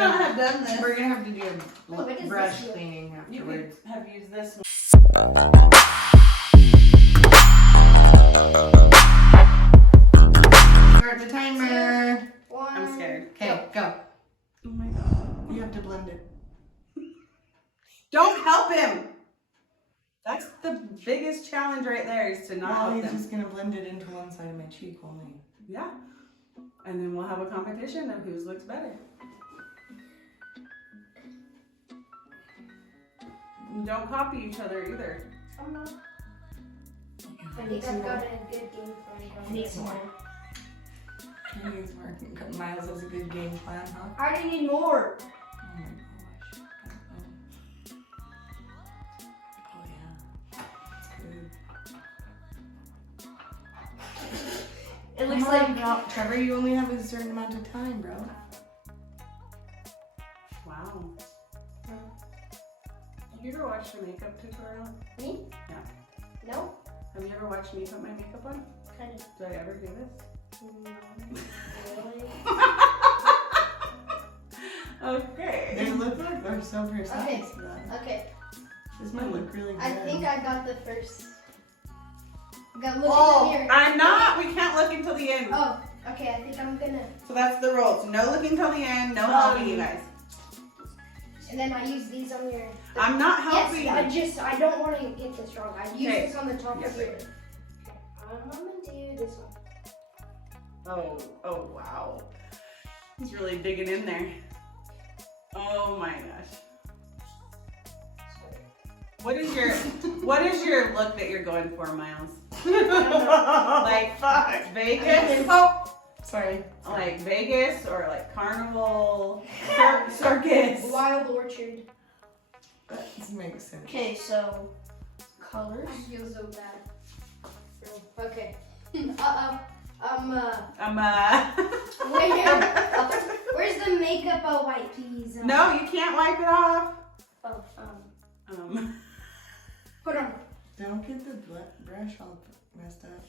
not have done this. We're gonna have to do a Wait, brush cleaning afterwards. You have used this one. Start the timer. I'm scared. Okay, go. Oh my god. You have to blend it. Don't help him. That's the biggest challenge right there is to not help He's them. just gonna blend it into one side of my cheek only. Yeah. And then we'll have a competition of whose looks better. And don't copy each other either. I'm not. I think I've got a good game plan. I need some more. He needs more. Mylz has a good game plan, huh? I already need more. Oh my gosh. Oh yeah. It's good. It looks like no, Trevor, you only have a certain amount of time, bro. Wow. Have you ever watched a makeup tutorial? Me? Yeah. No. Have you ever watched me put my makeup on? Kind of. Did I ever do this? No. Really? Okay. They look like they're so precise. Okay. though. Okay. This might look really good. I think I got the first. Got look Oh, in the mirror. I'm not. We can't look until the end. Oh, okay. I think I'm gonna. So that's the rules. No looking till the end. No helping you guys. And then I use these on your. I'm not helping. Yes, I don't want to get this wrong. I use Okay. this on the top Yes, of your. Okay. I'm gonna do this one. Oh wow. He's really digging in there. Oh my gosh. What is your look that you're going for, Mylz? Like Vegas? Oh, sorry. Like Vegas or like carnival, circus? Wild Orchard. That makes sense. Okay, so colors. I feel so bad. Okay. Where's the makeup white keys? No, you can't wipe it off. Oh, put on. Don't get the brush all messed up.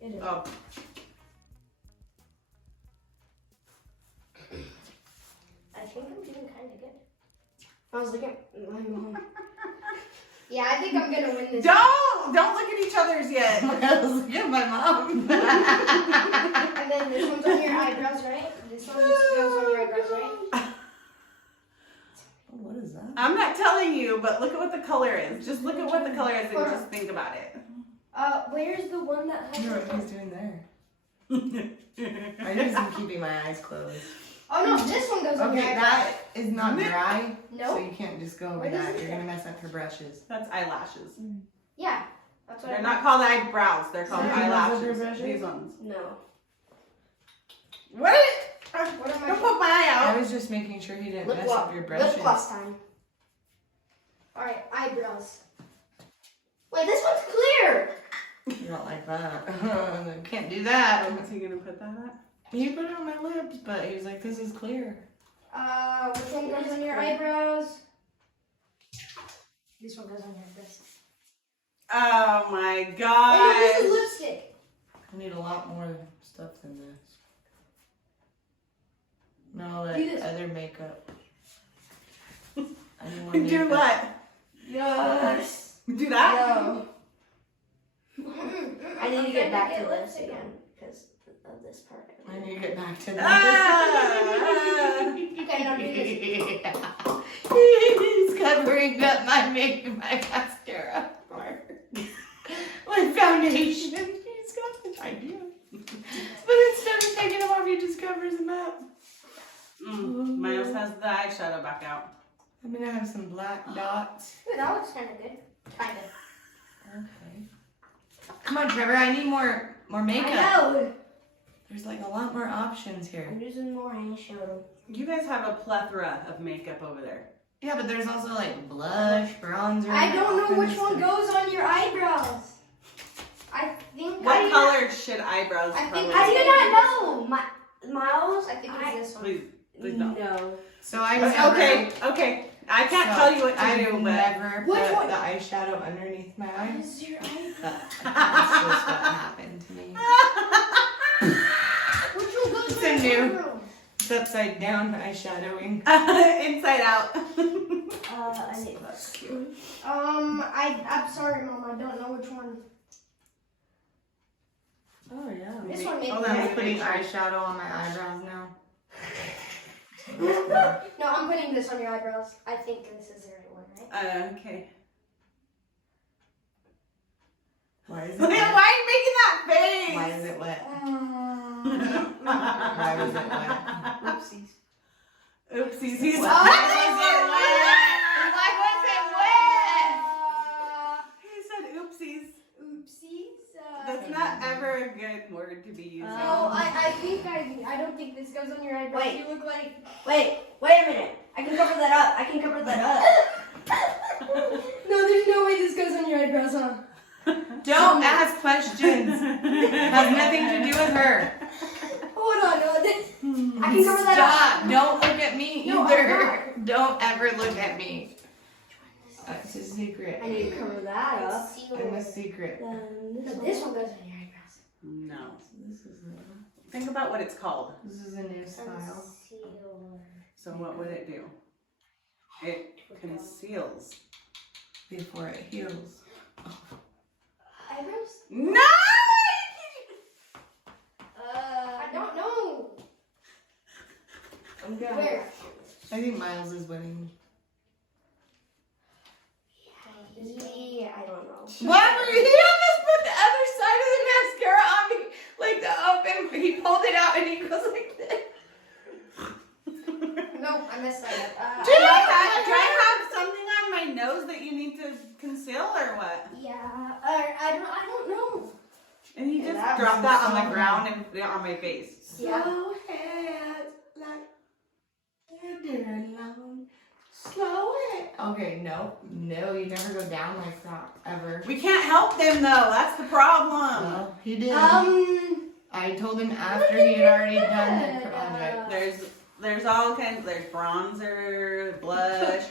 It is. Oh. I think I'm doing kind of good. I was looking at my mom. Yeah, I think I'm gonna win this. Don't look at each other's yet. I was looking at my mom. And then this one's on your eyebrows, right? This one goes on your eyebrows, right? What is that? I'm not telling you, but look at what the color is. Just look at what the color is and just think about it. Where's the one that has? I wonder what he's doing there. I just am keeping my eyes closed. Oh no, this one goes on your Okay, eyebrows. that is not dry, No. so you can't just go over What is that. it? You're gonna mess up her brushes. That's eyelashes. Yeah, that's what They're I not called eyebrows. They're called So you can mess up her eyelashes. brushes? These ones. No. What? What am I? Don't poke my eye I out. was just making sure he didn't Lip mess gloss. up your brushes. Lip gloss time. All right, eyebrows. Wait, this one's clear. You don't like that. Can't do that. What's he gonna put that at? He put it on my lips, but he was like, this is clear. Which one goes on your eyebrows? This one goes on your eyebrows. Oh my Wait, no, god. this is lipstick. I need a lot more stuff than this. No, Do this. that other makeup. I need more Do makeup. what? Yes. Do that? No. I need to get back to this again because of this part. I need to get back to that. Ah! Okay, now do this. He's covering up my makeup, my mascara part with foundation. He's got the idea. But instead of taking them off, he just covers them up. Mylz has the eyeshadow back out. I'm gonna have some black dots. Ooh, that looks kind of good. Kind of. Okay. Come on, Trevor. I need more makeup. I know. There's like a lot more options here. I'm using more eyeshadow. You guys have a plethora of makeup over there. Yeah, but there's also like blush, bronzer. I don't know all which kinds one of stuff. goes on your eyebrows. I think. What color should eyebrows I probably think. I do not know. Mylz. I think it's this one. Please don't. No. So I never, Okay. I can't tell you what to I've do, but never Which put one? the eyeshadow underneath my What eyes. is your eye? That's just what happened to me. Which one goes It's on a your new. eyebrows? It's upside down eyeshadowing. Inside out. I need I'm sorry, Mom. I don't know which one. Oh yeah. This one maybe. Hold on, I'm putting eyeshadow on my eyebrows now. No, I'm putting this on your eyebrows. I think this is the right one, right? Okay. Why is it Why wet? are you making that face? Why is it wet? Why was it wet? Oopsies. Oopsies. He's Why was it wet? Why was it wet? He said oopsies. Oopsies. That's not ever a good word to be using. No, I don't think this goes on your eyebrows. Wait. You look like. Wait a minute. I can cover that up. No, there's no way this goes on your eyebrows, huh? Don't ask questions. Has nothing to do with her. Hold on, no. I can cover that up. Stop. Don't look at me No, either. Don't ever look at me. It's a secret. I need to cover that up. I'm a secret. Then No, this one goes on your eyebrows. No. This is Think about what it's called. a new style. So what would it do? It conceals. Before it heals. Eyebrows? No! I don't know. I'm good. Where? I think Mylz is winning. Yeah, I don't know. What? He almost put the other side of the mascara on me. Like the open. He pulled it out and he goes like this. No, I messed that up. Do I have something on my nose that you need to conceal or what? Yeah, I don't know. And he Yeah, just that dropped was that on so the ground and put it on my face. Yeah. Slow head, like you're alone. Slow it. Okay, no, you never go down like that ever. We can't help them though. That's the problem. Well, he did. I told him after he had already done the project. There's all kinds. There's bronzer, blush.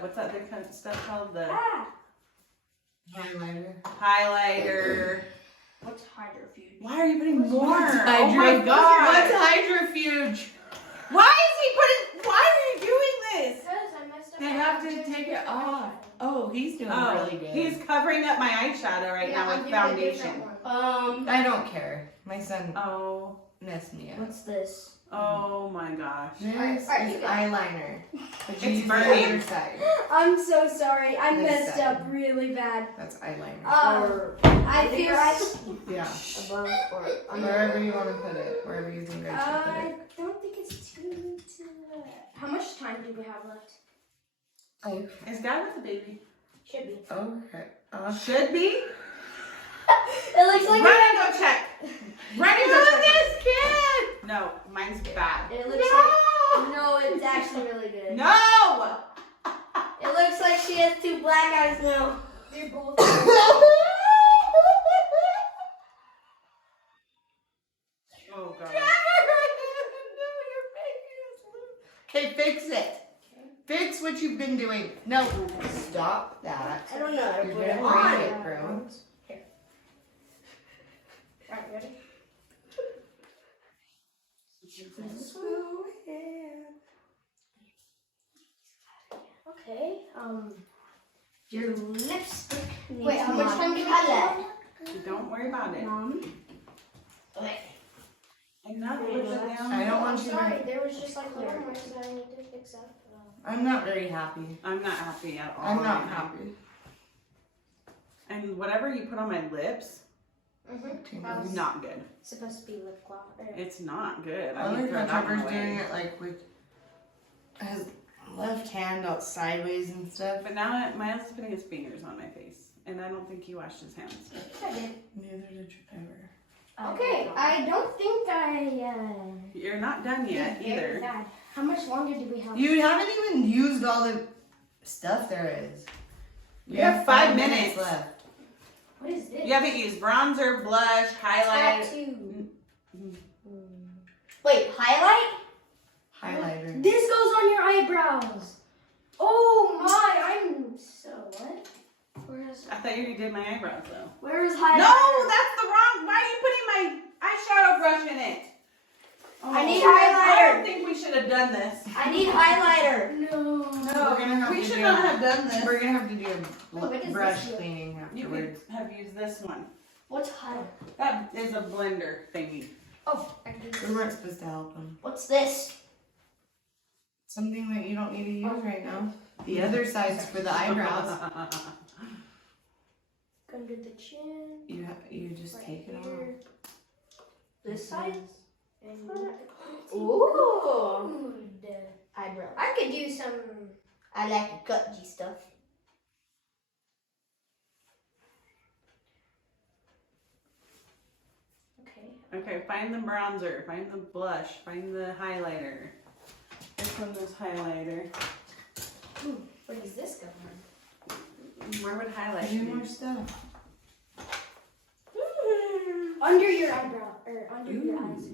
What's that other kind of stuff called? The Highlighter. highlighter. What's hydrofuge? Why are you putting more? What's Oh my god! What's hydrofuge? Why is he putting? Why are you doing this? Because I messed up. They have to take it off. Oh, he's doing really good. He's covering up my eyeshadow right now with foundation. I don't care. My son Oh, messed me up. What's this? oh my gosh. This Alright, is you go. eyeliner. But It's you use the burning. other side. I'm so sorry. I This messed side. up really bad. That's eyeliner. I Under feel. your eyes? Yeah. Above or under? Wherever you want to put it. Wherever you think I should put I it. don't think it's too. How much time do we have left? Oh, Is Dad with the baby? Should be. okay. Should be. It looks like. Run and go check. Run and go check. this kid! No, mine's bad. It looks like. No, it's actually really good. No! It looks like she has two black eyes now. They're both. Oh god. Okay, fix it. Fix what you've been doing. No, stop that. I don't know how to You're put it gonna on. break it, bro. Alright, ready? Okay. Your lipstick needs Wait, how much more time do we color. have? Don't worry about it. Okay. I'm not putting it down. I don't want I'm you sorry, to. there was just like little marks that I need to fix up. I'm not very happy. I'm not happy at all. I'm not right now. happy. And whatever you put on my lips, Mm-hmm. not good. Supposed to be lip gloss. It's not good. I need like to throw how that one Trevor's away. doing it like with his left hand out sideways and stuff. But now Mylz is putting his fingers on my face, and I don't think he washed his hands. I did. Neither did Trevor. Okay, I don't think I. You're not done yet did very either. bad. How much longer do we have? You haven't even used all the stuff there is. You have 5 minutes. left. What is this? You haven't used bronzer, blush, highlight. Tattoo. Wait, highlight? Highlighter. This goes on your eyebrows. Oh my! I'm so what? Where's I thought you already did my eyebrows though. Where's highlight? No, that's the wrong. Why are you putting my eyeshadow brush in it? I need I highlighter. don't think we should have done this. I need highlighter. No. No, We're gonna have we to should do not it. have done this. We're gonna have to do Wait, what a does brush this do? cleaning You could afterwards. have used this one. What's high? That is a blender thingy. Oh, I can We weren't supposed to help them. What's this? Something that you don't need to use right now. The other side's for the eyebrows. Under the chin. You just Right take it off. here. This side? And Ooh. the eyebrow. I could do some. I like gutgy stuff. Okay. Okay, find the bronzer, find the blush, find the highlighter. This one, this highlighter. Where does this go? Where would highlight Do be? more stuff. Under your eyebrow or under your eyes.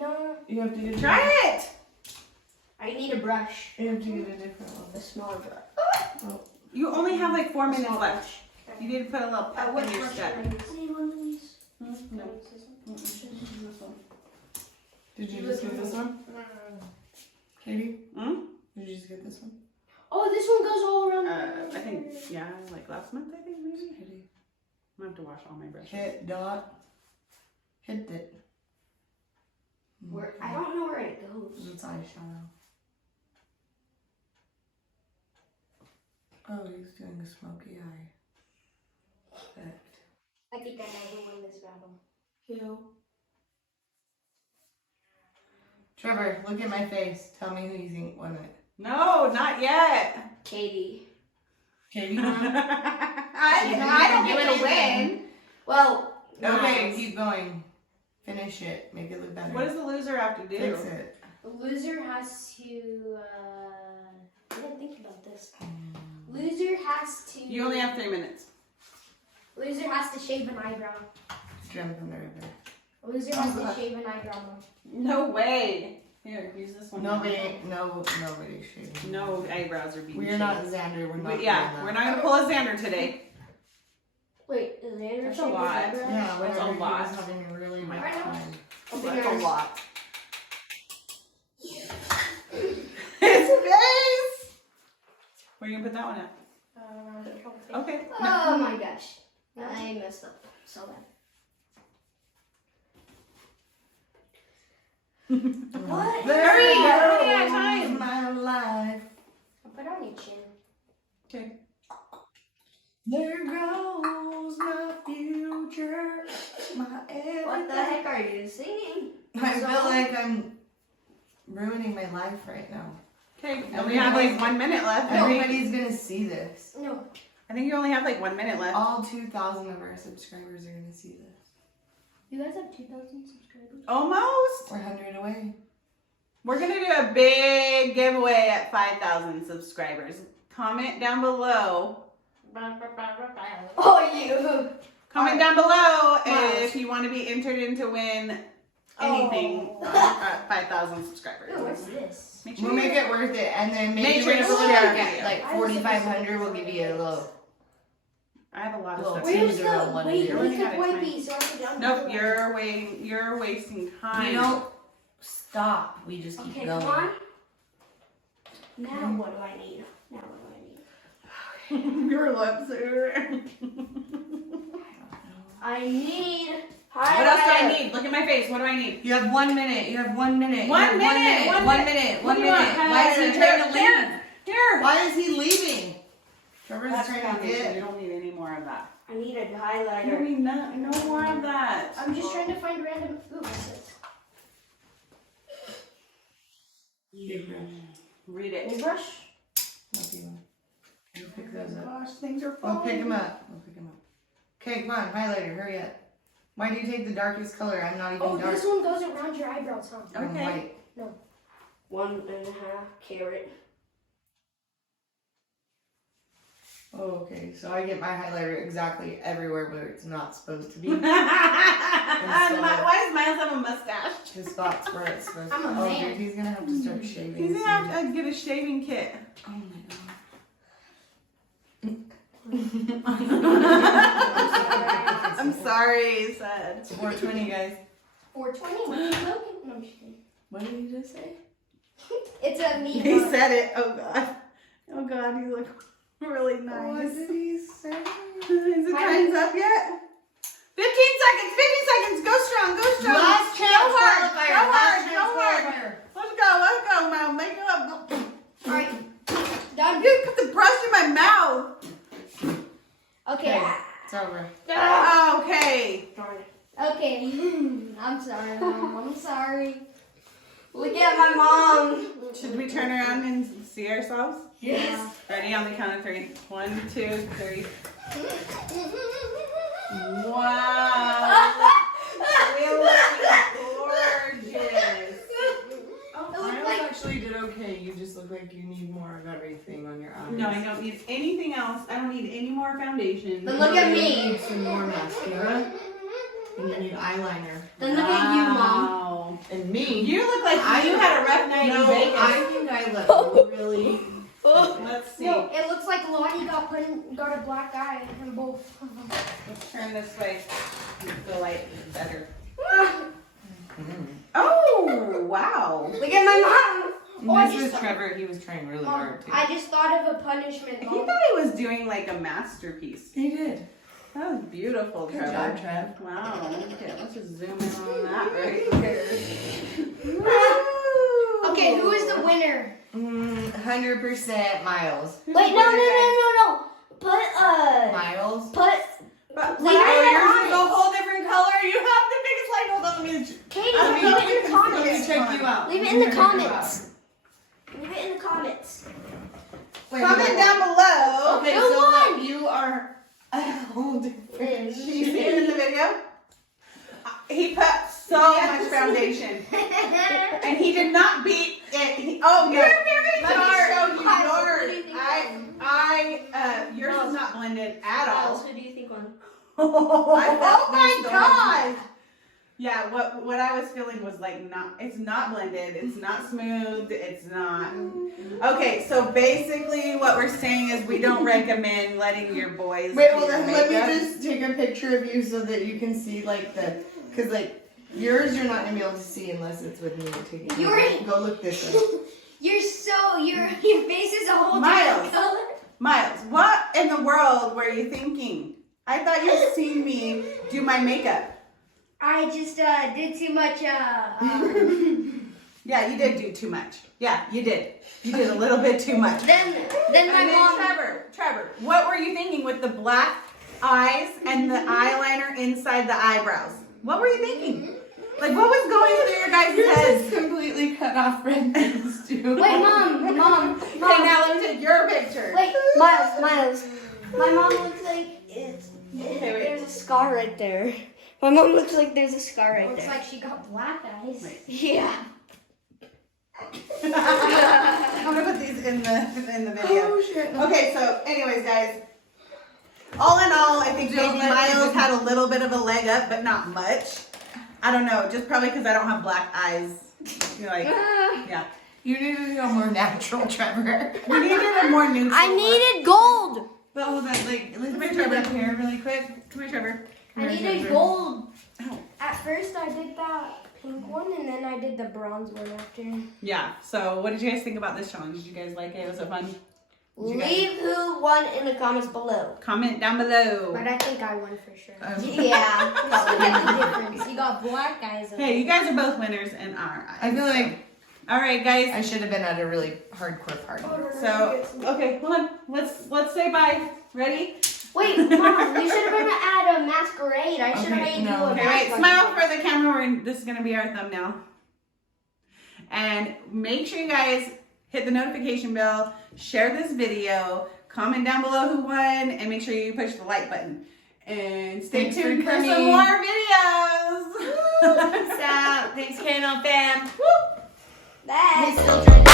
No. You have to get Try it! I need a brush. You have to get a different one. A smaller brush. You only have like 4 minutes Small left. You need to put a little pep What in your brush step. should I use? Any one of these? No. This one? Did you just get this one? Katie? Hmm? Did you just get this one? Oh, this one goes all around. I think, yeah, like last month, I think, maybe. Katie. I'm gonna have to wash all my brushes. Hit dot. Hit it. Where I don't know where it goes. It's eyeshadow. Oh, he's doing a smoky eye. Perfect. I think I never win this battle. Kill. Trevor, look at my face. Tell me who you think won it. No, not yet. Katie. Katie? I don't do get to anything. win. Well. Okay, nice. keep going. Finish it. Make it look better. What does the loser have to do? Fix it. The loser has to. I didn't think about this. Loser has to. You only have 3 minutes. Loser has to shave an eyebrow. Jump in the river. Loser has to shave an eyebrow. No way. Here, use this one. Nobody's shaving. No eyebrows are being We're shaved. not Xander. We're not. Yeah, doing we're that. not gonna pull a Xander today. Wait, is Xander That's a shaving his lot. eyebrow? Yeah, That's a whenever he lot. was having a really rough I know. time. That's Open a yours. lot. His face. Where are you gonna put that one at? Okay. Oh my gosh. I messed up so bad. What? Hurry, There hurry, out of goes time. my life. I'll put it on your chin. Okay. There goes my future, my everything. What the heck are you singing? I feel like I'm ruining my life right now. Okay. And we have like 1 minute left. Everybody's gonna see this. No. I think you only have like 1 minute left. All 2,000 of our subscribers are gonna see this. You guys have 2,000 subscribers? Almost. We're 100 away. We're gonna do a big giveaway at 5,000 subscribers. Comment down below. Oh, you. Comment down below Mylz. if you want to be entered in to win anything Oh. at 5,000 subscribers. Ooh, what's this? Make sure We'll you- make it worth it, and then maybe Make sure when to we share get it. like 4,500, we'll give you a little. I have a lot of Well, stuff. wait. Where's Teams are on the one wait? end. We Running took out of white time. bees. So I put down Nope, the you're waiting. You're wasting time. We don't stop. We just keep Okay, going. come on. Now what do I need? Now what do I need? Your lips are. I need What else do I need? Look at my face. What do I need? You have 1 minute. You have 1 minute. You 1 have minute. 1 minute. 1 minute. What 1 do you want? minute. Why is he Here, trying to here, leave? Here. Why is he leaving? Trevor's That's trying to foundation. You get. don't need any more of that. I need a You don't highlighter. need no more of that. I'm just trying to find random. Ooh, what's this? Read it. Any brush? You pick those up. Gosh, things are I'll falling. pick him up. I'll pick him up. Okay, come on, highlighter, hurry up. Why do you take the darkest color? I'm not even Oh, dark. this one goes around your eyebrows, huh? I'm Okay. white. 1.5 carat. Oh, okay. So I get my highlighter exactly everywhere where it's not supposed to be. Why does Mylz have a mustache? The spots where it's supposed to I'm a Oh, man. dude, he's gonna have to start shaving He's soon. gonna have to get a shaving kit. Oh my I'm sorry, he said. god. 420, guys. 420. What you looking No, I'm just kidding. What did you just say? It's a me. He said it. Oh God. Oh God, you look really nice. What did he say? Is the time's up yet? 15 seconds. 15 seconds. Go strong. Go strong. Last chance, Go hard. qualifier. Go hard. Last Go chance, hard. qualifier. Let's go. Let's go, Mom. Make it up. Alright. Done. You put the brush in my mouth. Okay. It's over. Okay. Okay. I'm sorry, Mom. I'm sorry. Look at my mom. Should we turn around and see ourselves? Yes. Ready on the count of 3. 1, 2, 3. Wow. We look gorgeous. Miles actually did okay. You just look like you need more of everything on your eyes. No, I don't need anything else. I don't need any more foundation. Then look at You me. need some more mascara. And you need eyeliner. Then look at you, Mom. Wow. And me. You look like you had a rough night No, in Vegas. I think I look really. Let's see. No, it looks like Lonnie got a black eye in both. Let's turn this way. The light is better. Mm. Oh, wow. Look at my mom. Oh, I This just, was Trevor. He was trying really Mom, hard too. I just thought of a punishment. He Mom. thought he was doing like a masterpiece. He did. That was beautiful, Good Trevor. job, Trev. Wow. Okay, let's just zoom in on that right here. Okay, who is the winner? 100% Miles. Wait, no. Put Miles. But Leave it in the Yours is a comments. whole different color. You have the biggest light. Hold on, let me Katie, let leave it in the me comments. check you out. Leave it Let in me the check you out. comments. Leave it in the comments. Wait, comment wait, down below. Okay, Who so won? that you are a whole different. Did you see him in the video? He put so much foundation. And he did not beat it. Oh, no. You're very Let me dark. show you What do yours. you think Yours is not blended at all. Who do you think won? Oh my so God. Yeah, what I was feeling was like it's not blended, it's not smooth, it's not. Okay, so basically what we're saying is we don't recommend letting your boys Wait, do well their then let me makeup. just take a picture of you so that you can see like cause like yours you're not gonna be able to see unless it's with me taking. Go look this up. Your face is a whole Miles. different color. Miles, what in the world were you thinking? I thought you'd seen me do my makeup. I just did too much. Yeah, you did do too much. Yeah, you did. You did a little bit too much. Then my And then mom. Trevor, what were you thinking with the black eyes and the eyeliner inside the eyebrows? What were you thinking? Like, what was going through your guys' Yours heads? is completely cut off red things too. Wait, mom. Okay, now let me take your picture. Wait, Miles. My mom looks like wait. there's a scar right there. My mom looks like there's a scar right there. Looks like she got black eyes. Wait. Yeah. I'm gonna put these in the video. Oh shit. Okay, so anyways, guys. All in all, I think Don't maybe let Miles me- had a little bit of a leg up, but not much. I don't know, just probably because I don't have black eyes. You're like, yeah. You needed to go more natural, Trevor. We needed a more neutral. I look. needed gold. But hold on, like let's Come here, put Trevor. it up here really quick. Come here, Trevor. I needed gold. Ow. At first, I did that pink one, and then I did the bronze one after. Yeah, so what did you guys think about this challenge? Did you guys like it? Was it fun? You guys- Leave who won in the comments below. Comment down below. But I think I won for sure. Yeah. Look at the difference. You got black eyes. Hey, you guys are both winners in our eyes. I feel like All right, guys. I should have been at a really hardcore party. So, okay, hold on. Let's say bye. Ready? Wait, Mom, you should have been at a masquerade. I should have Okay, made no. you a Okay, wait. masquerade. Smile for the camera. This is gonna be our thumbnail. And make sure you guys hit the notification bell, share this video, comment down below who won, and make sure you push the like button. And stay Thanks tuned for for some coming. more videos. What's up? Thanks, K&L Fam. Bye. He's still trying to